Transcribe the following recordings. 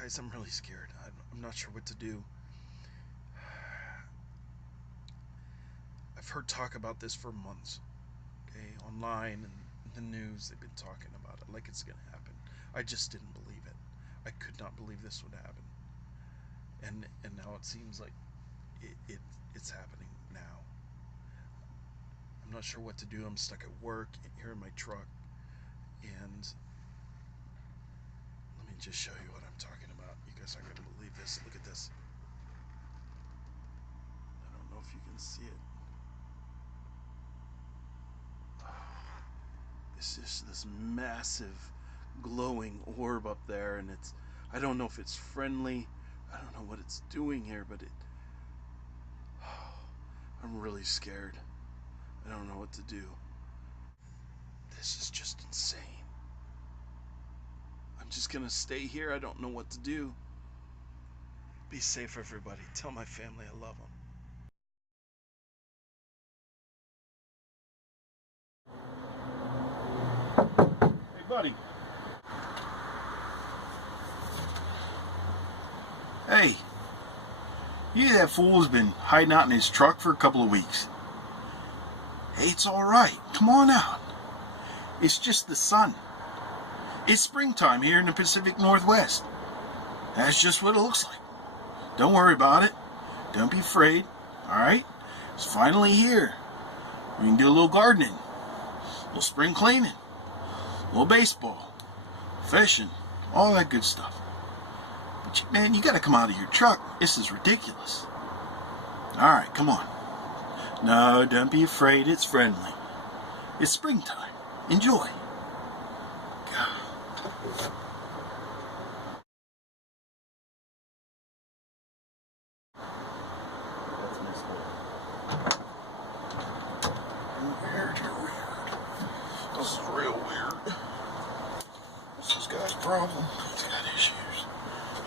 Guys, I'm really scared. I'm not sure what to do. I've heard talk about this for months. Okay, online and the news, they've been talking about it like it's gonna happen. I just didn't believe it. I could not believe this would happen. And now it seems like it's happening now. I'm not sure what to do. I'm stuck at work here in my truck, and let me just show you what I'm talking about. You guys aren't gonna believe this. Look at this. I don't know if you can see it. It's just this massive glowing orb up there, and I don't know if it's friendly. I don't know what it's doing here, but I'm really scared. I don't know what to do. This is just insane. I'm just gonna stay here. I don't know what to do. Be safe, everybody. Tell my family I love them. Hey, buddy. Hey, you that fool's been hiding out in his truck for a couple of weeks. Hey, it's alright. Come on out. It's just the sun. It's springtime here in the Pacific Northwest. That's just what it looks like. Don't worry about it. Don't be afraid. Alright? It's finally here. We can do a little gardening, a little spring cleaning, a little baseball, fishing, all that good stuff. But man, you gotta come out of your truck. This is ridiculous. Alright, come on. No, don't be afraid. It's friendly. It's springtime. Enjoy. God. This is real weird. What's this guy's problem? He's got issues.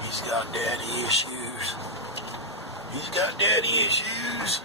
He's got daddy issues. He's got daddy issues.